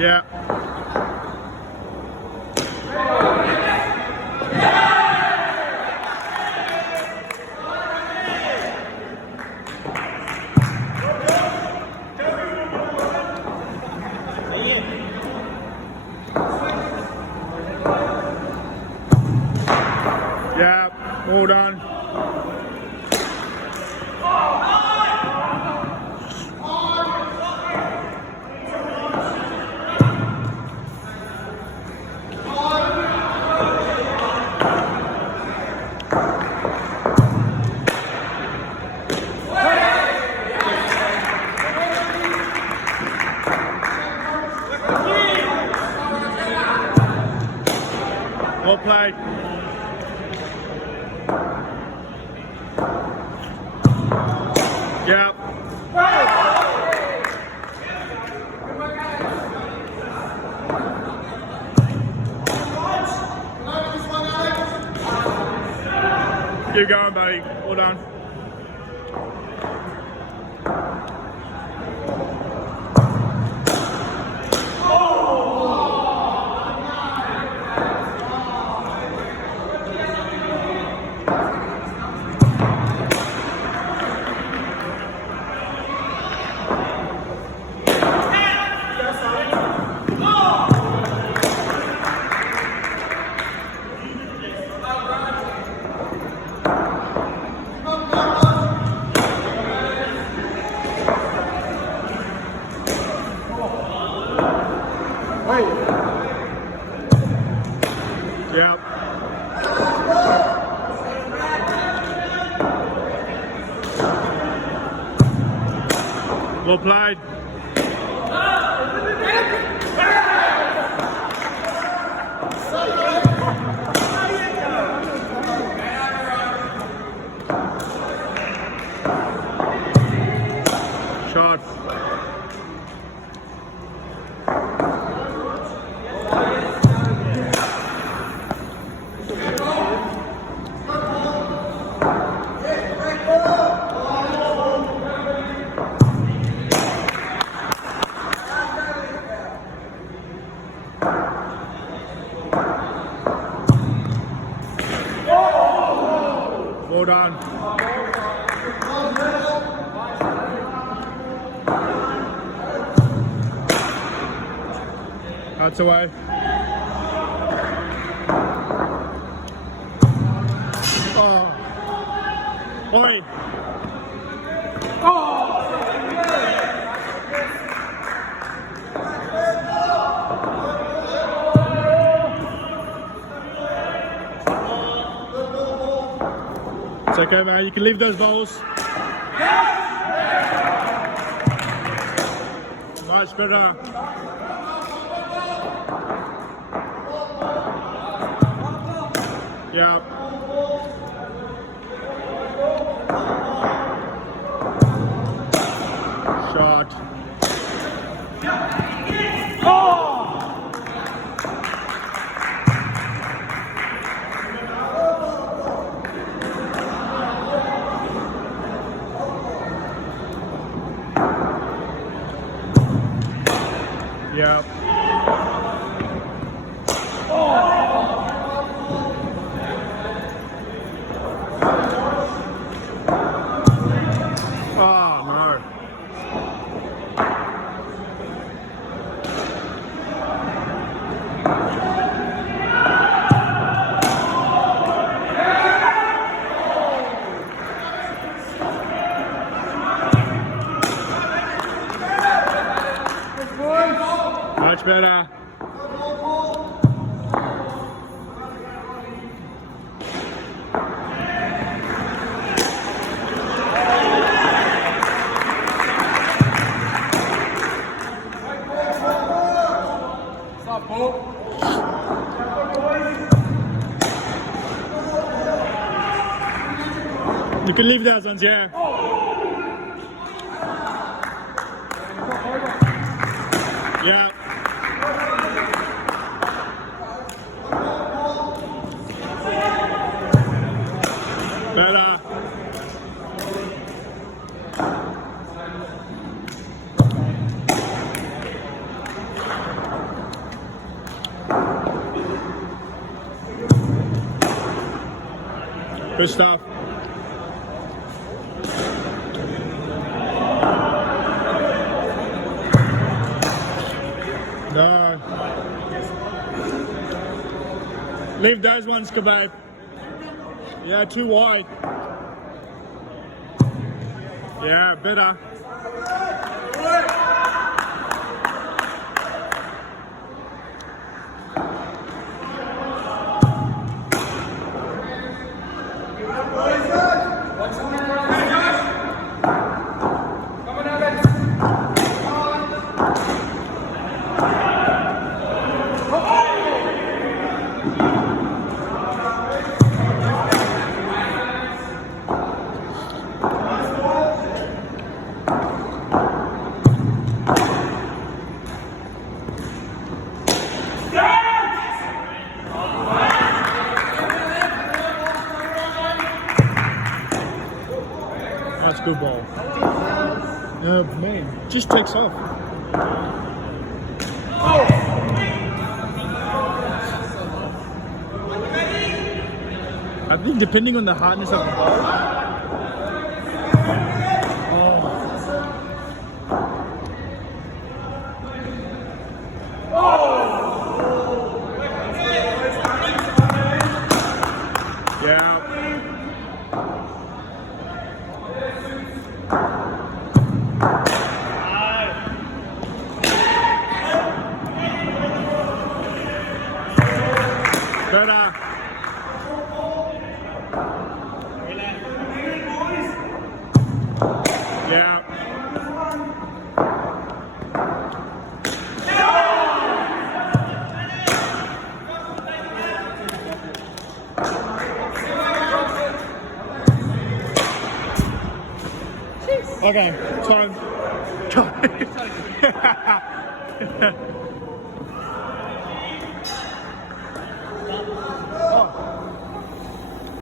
Yeah. Yeah, well done. Well played. Yep. Keep going, buddy. Well done. Yep. Well played. Shot. Well done. That's away. Oh. Oi. Oh. It's okay, man. You can leave those balls. Much better. Yeah. Shot. Oh! Yeah. Oh no. Much better. You can leave those ones, yeah. Yeah. Better. Good stuff. No. Leave those ones, Khubaib. Yeah, too wide. Yeah, better. That's good ball. Oh man, just takes off. I think depending on the hardness of the ball. Yeah. Better. Yeah. Okay, time.